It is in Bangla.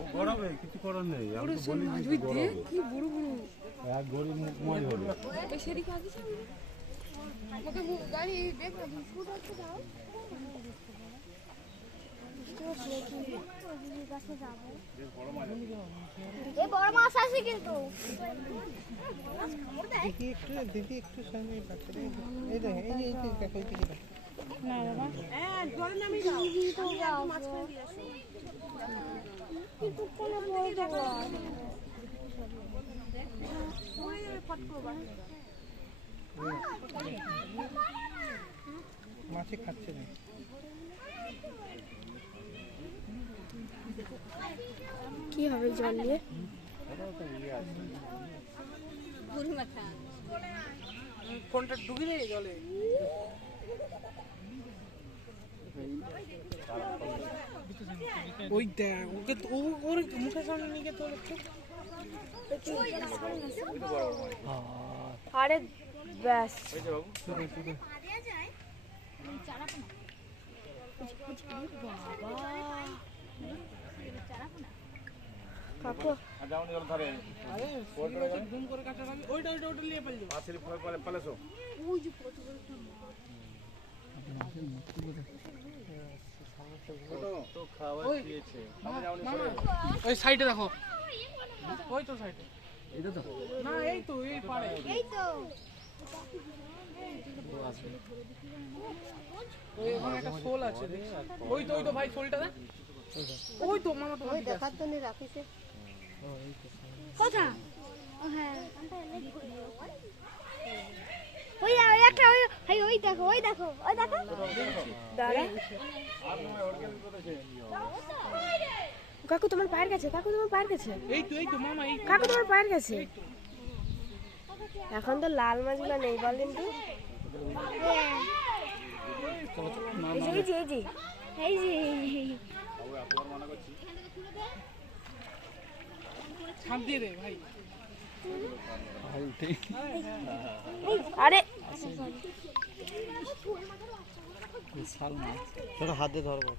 ও গরমে কিছু করার নেই। আমি তো বলি কি বড় বড় এক গড়ি মাছ হলো। সেদিকে আগে সামনে গাড়ি দেখ না বিস্কুট আছে দাও এই মাছ আছে কিন্তু। দেখি একটু দেখি একটু সামনে এই দেখে এই যে এই যে দেখো এই দিকে দেখো। কিন্তু কোনো বড় মাছ। মাছে খাচ্ছে না। কি হবে জল নিয়ে? ফোনটা দেয় জলে? ওই দেখ ওকে তো- ওর মুখের সামনে নিয়ে একটু আরে ব্যাস কাকু আরে ঘুম করে কাটার আগে ওইটা ওইটা ওইটা নিয়ে পালিয়ে যাবে। ওই, মামা, ওই সাইডে দেখো। ওই তো সাইডে। না এই তো এই পারে এই তো। ওই ওখানে একটা শোল আছে দেখ। ওই তো ওই তো ভাই শোলটা দেখ। ওই তো মামা তো ওই দেখার জন্য রাখিছে। কোথা ও হ্যাঁ। ওই একটা ওই ওই ওই দেখো ওই দেখো ওই দেখো। দাঁড়া। কাকু তোমার পায়ের কাছে কাকু তোমার পায়ের কাছে। এই তো এই তো মামা এই কাকু তোমার পায়ের কাছে। এখন তো লাল মাছগুলো নেই বল কিন্তু। এই যে এই যে এই যে। আরে। হাত ধরবো।